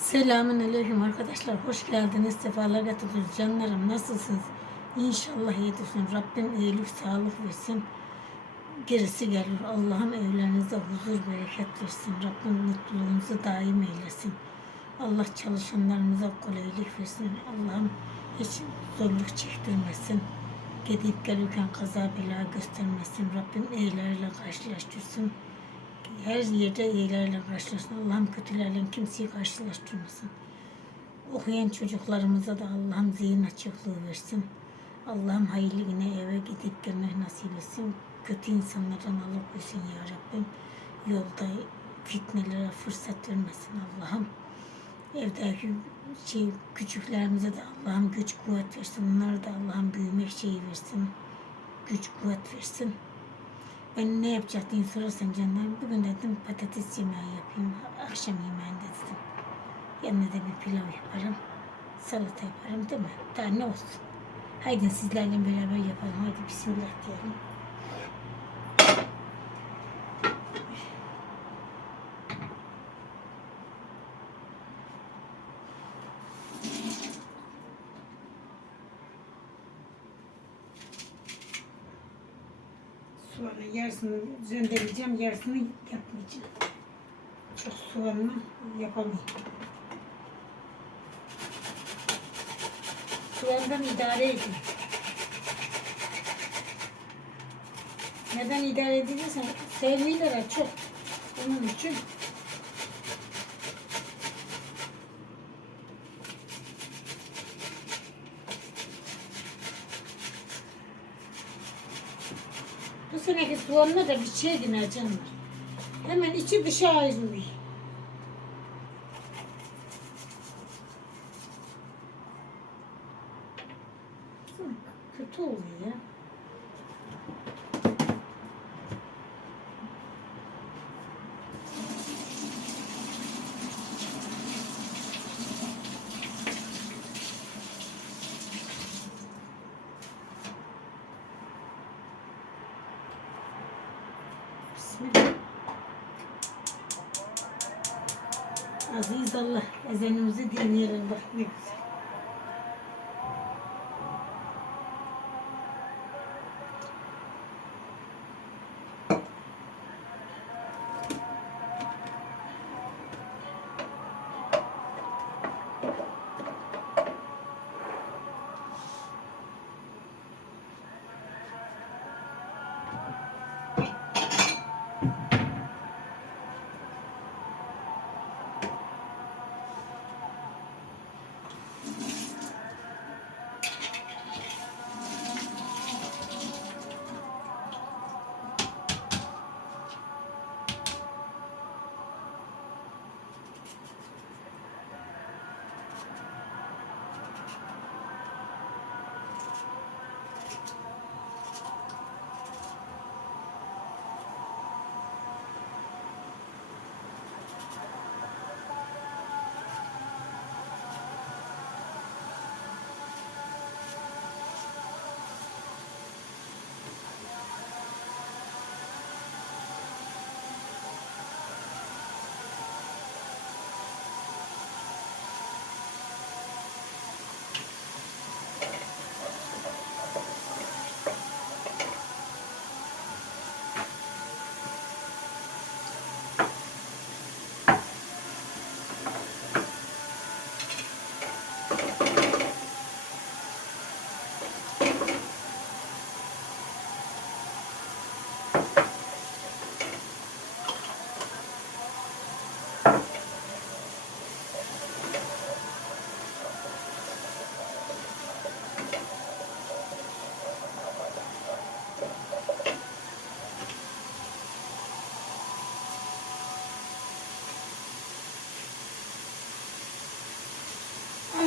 Selamün aleyküm arkadaşlar. Hoş geldiniz. Sefalar getirdiniz. Canlarım nasılsınız? İnşallah iyidirsiniz. Rabbim iyilik, sağlık versin. Gerisi gelir. Allah'ım evlerinizde huzur, bereket versin. Rabbim mutluluğunuzu daim eylesin. Allah çalışanlarımıza kolaylık versin. Allah'ım hiç zorluk çektirmesin. Gidip gelirken kaza bela göstermesin. Rabbim iyilerle karşılaştırsın. Her yerde iyilerle karşılaşsın. Allah'ım kötülerle kimseyi karşılaştırmasın. Okuyan çocuklarımıza da Allah'ım zihin açıklığı versin. Allah'ım hayırlı yine eve gidip gelmek nasip etsin. Kötü insanlardan alıkoysun ya Rabbim. Yolda fitnelere fırsat vermesin Allah'ım. Evdeki şey, küçüklerimize de Allah'ım güç kuvvet versin. Onlara da Allah'ım büyümek şeyi versin. Güç kuvvet versin. Ben ne yapacaktım sorarsan canlarım. Bugün dedim patates yemeği yapayım. Akşam yemeğinde dedim. Yanına da bir pilav yaparım. Salata yaparım değil mi? Daha ne olsun. Haydi sizlerle beraber yapalım. Haydi bismillah diyelim. Soğanı yarısını rendeleyeceğim, yarısını yapmayacağım. Çok soğanlı yapamayayım. Soğandan idare edin. Neden idare edilirsen sevmiyorlar çok. Onun için seneki soğanla da bir şey canlar. Hemen içi dışı ayrılıyor. Kötü oluyor ya.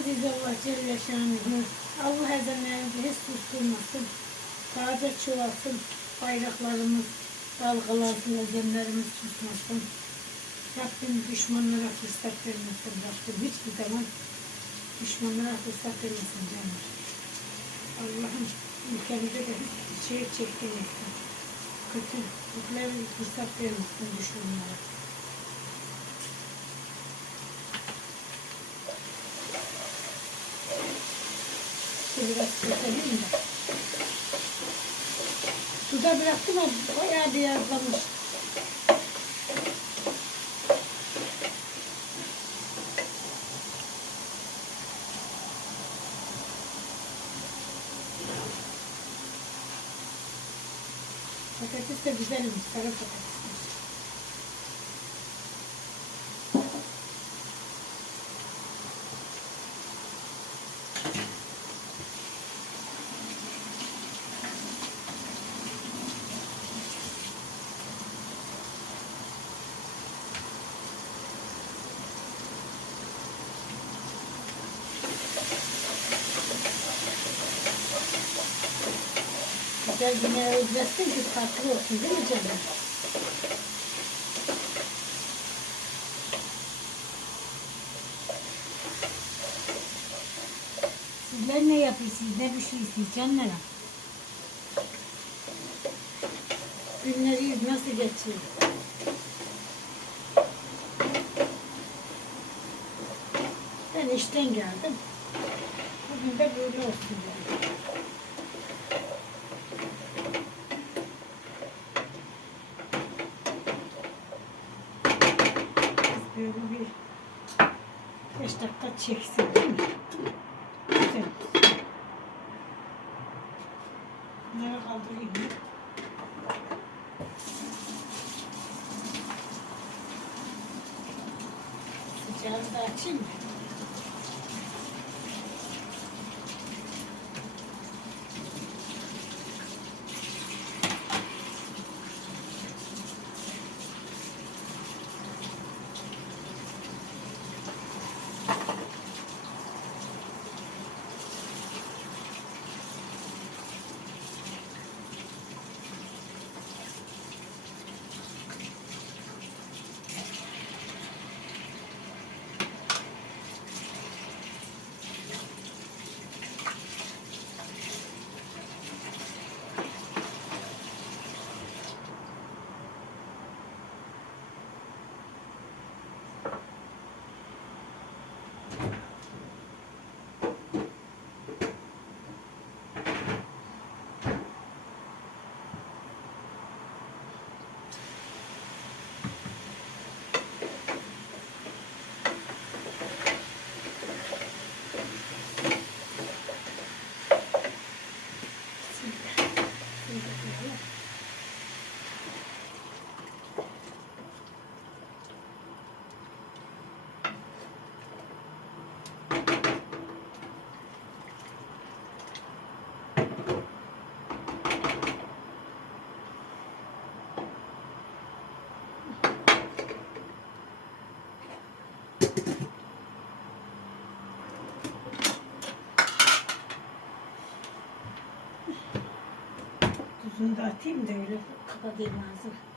Aziz Allah Celle Şanuhu. Allah ezenlerimizi hiç susturmasın. Taze çoğalsın. Bayraklarımız dalgalansın. Ezenlerimiz susmasın. Rabbim düşmanlara fırsat vermesin. Rabbim hiçbir zaman düşmanlara fırsat vermesin canlar. Allah'ım ülkemize de hiçbir şey çektirmesin. Kötülüklere fırsat vermesin düşmanlara. Biraz keselim de. Suda bıraktım ama bayağı beyazlamış. Patates de güzelmiş, sarı patates. Farklı olsun değil mi canım? Sizler ne yapıyorsunuz? Ne pişiriyorsunuz canlarım? Günleri nasıl geçiyor? Ben işten geldim. Bugün de böyle olsun dedim. Biz böyle bir beş dakika çeksin değil mi? Güzel olsun. Kaldırayım mı? Sıcağını da açayım mı? Bismillah. Şunu da koyalım. Tuzunu da atayım da öyle kapatayım ağzını.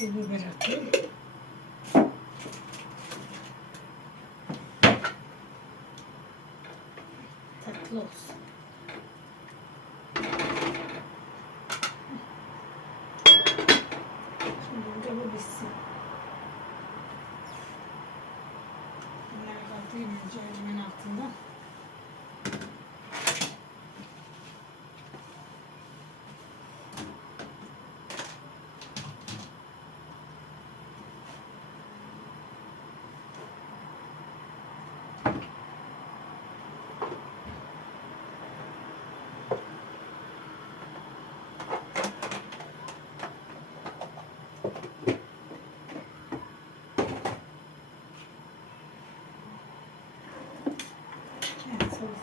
Y volver aquí.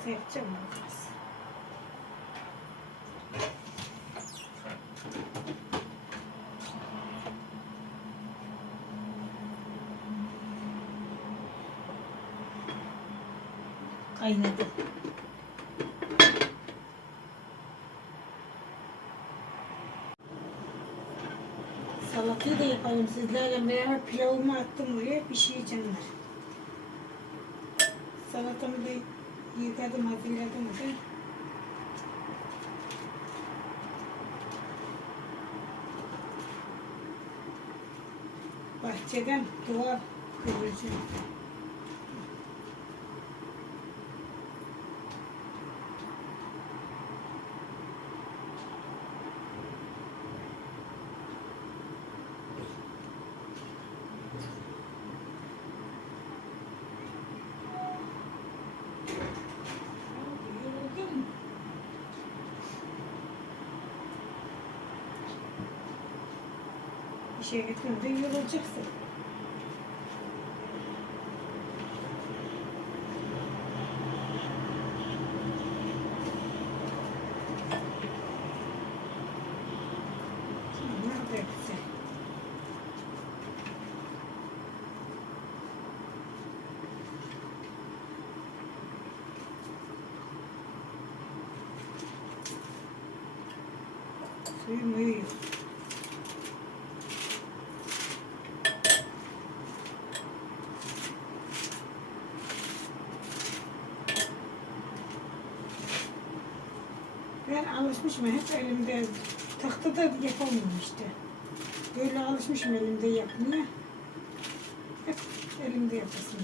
Sorusu yapacağım biraz. kaynadı. Salatayı da yapalım sizlerle beraber pilavımı attım oraya pişireceğimler. Salatamı da yıkadım hazırladım da. Bahçeden doğal kıvırcık. İşe gittiğinde yorulacaksın. Bunlar da güzel. Suyu muyu yok. Ben alışmışım hep elimde tahtada yapamıyorum işte. Böyle alışmışım elimde yapmaya. Hep elimde yapasın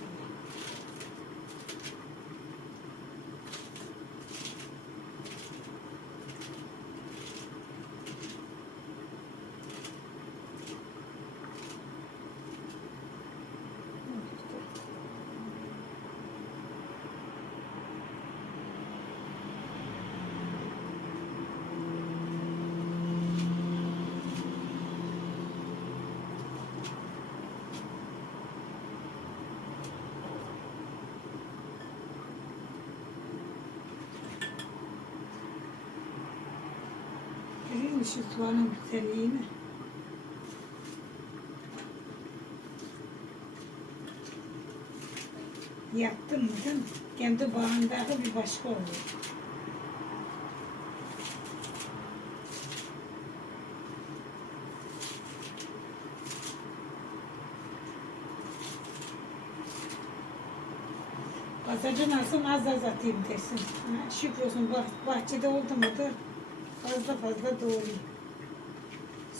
şu soğanın güzelliğini? Yaptın mı değil mi? Kendi bağındaki bir başka oluyor. Pazarcı nasıl az az atayım dersin. Ha, şükrolsun bah- bahçede oldu mu da fazla fazla doğruyor.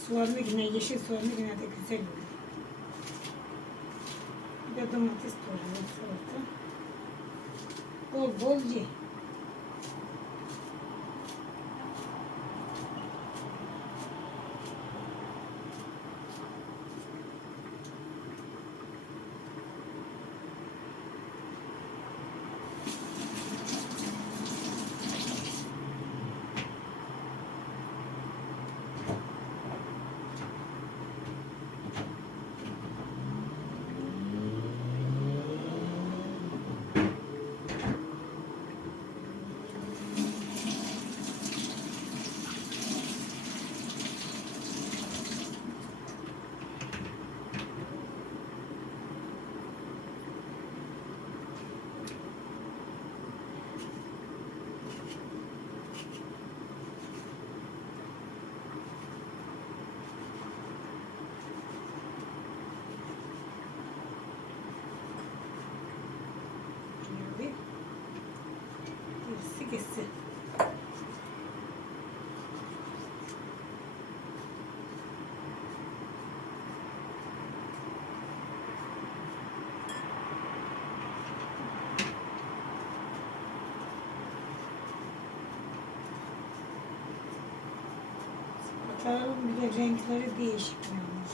Soğanlı yine yeşil soğanlı yine de güzel olur. Bir de domates doğruyor salata. Bol bol ye. Salataların bir de renkleri değişik olmuş.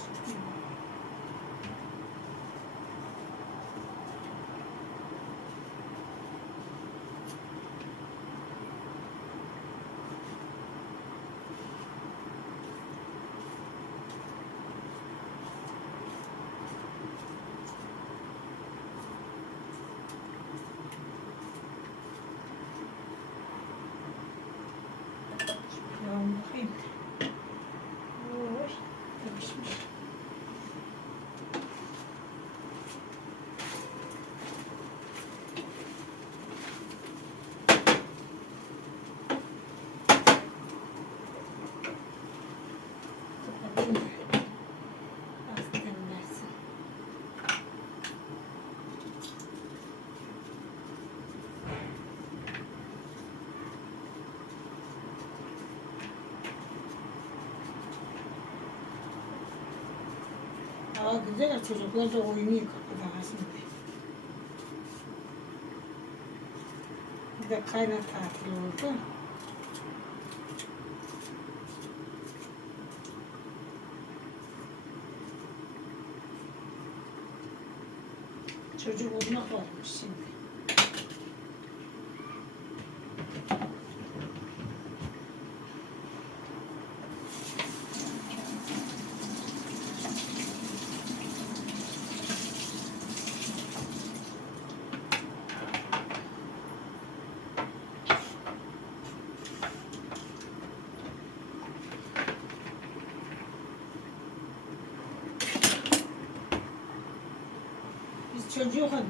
Devam bakayım. Oy, yapışmış. Hava güzel çocuklar da oynuyor kapıda şimdi. Bir de kaynak tatili oldu. Çocuk olmak varmış şimdi. еще дюхан.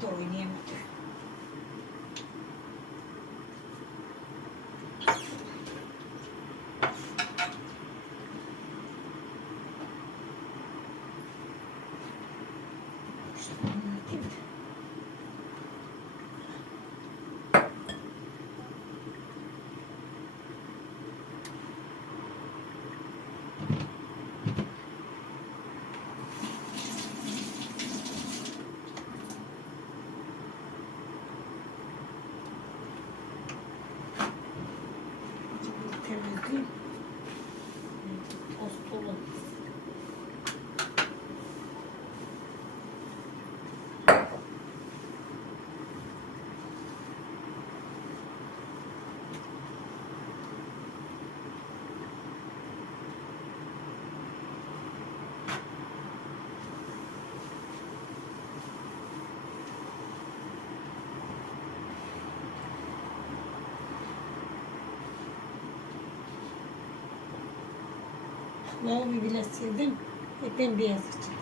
Thank you. Lavaboyu bile sildim. Hep ben beyaz için.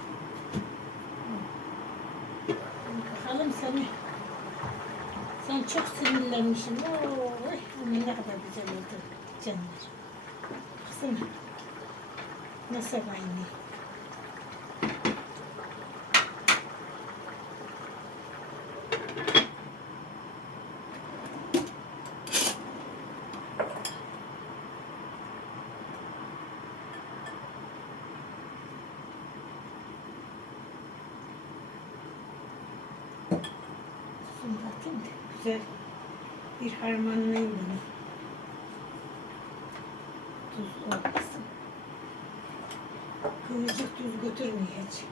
Bakalım seni. Sen çok sinirlenmişsin. Oy, ne kadar güzel oldu canlar. Baksana. Nasıl aynı. Şimdi bakayım da güzel bir harmanlayayım bunu. Tuz olmasın. Kıvırcık tuz götürmeyecek.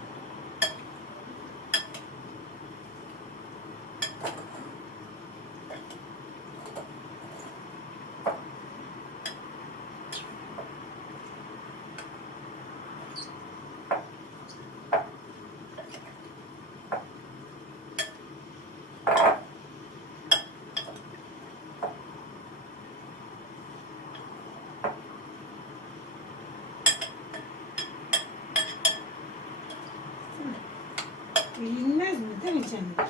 Değil mi canlar?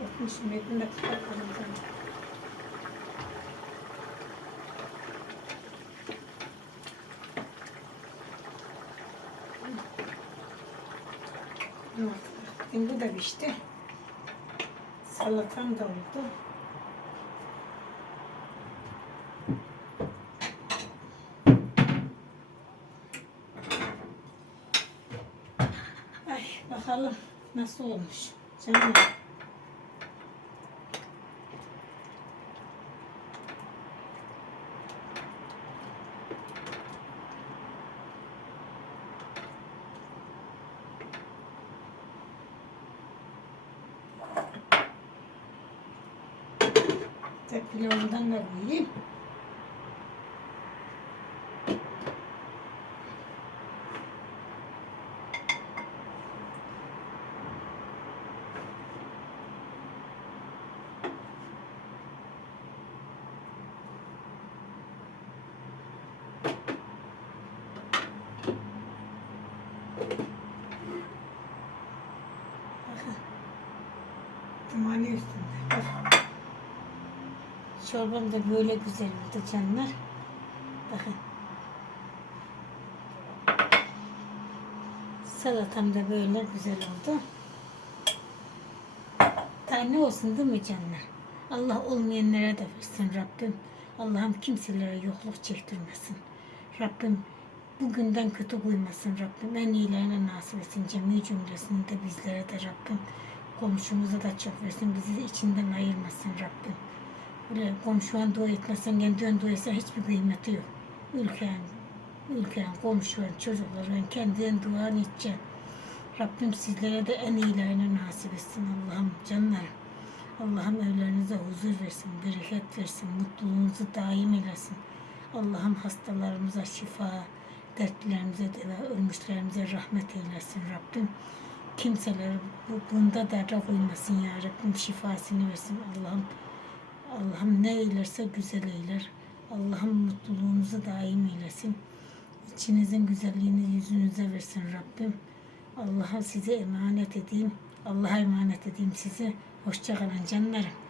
Bakmışım yakında kapatalım canım. Evet, bu da pişti. Salatam da oldu. Ay bakalım nasıl olmuş. Canım. Tek pilavından da koyayım. Dumani üstünde. Çorbam da böyle güzel oldu canlar. Bakın. Salatam da böyle güzel oldu. Tane olsun değil mi canlar? Allah olmayanlara da versin Rabbim. Allah'ım kimselere yokluk çektirmesin. Rabbim bugünden kötü koymasın Rabbim. En iyilerine nasip etsin. Cemi cümlesini de bizlere de Rabbim. Komşumuza da çok versin. Bizi içinden ayırmasın Rabbim. Öyle komşuan dua etmezsen, kendinden dua etsen hiçbir kıymeti yok. Ülken, ülken, komşuan, çocukların kendinden duan edeceksin. Rabbim sizlere de en iyilerini nasip etsin Allah'ım canlarım. Allah'ım evlerinize huzur versin, bereket versin, mutluluğunuzu daim eylesin. Allah'ım hastalarımıza şifa, dertlerimize deva, ölmüşlerimize rahmet eylesin Rabbim. Kimseler bu, bunda derde koymasın ya Rabbim şifasını versin Allah'ım. Allah'ım ne eylerse güzel eyler. Allah'ım mutluluğunuzu daim eylesin. İçinizin güzelliğini yüzünüze versin Rabbim. Allah'a size emanet edeyim. Allah'a emanet edeyim sizi. Hoşça kalın canlarım.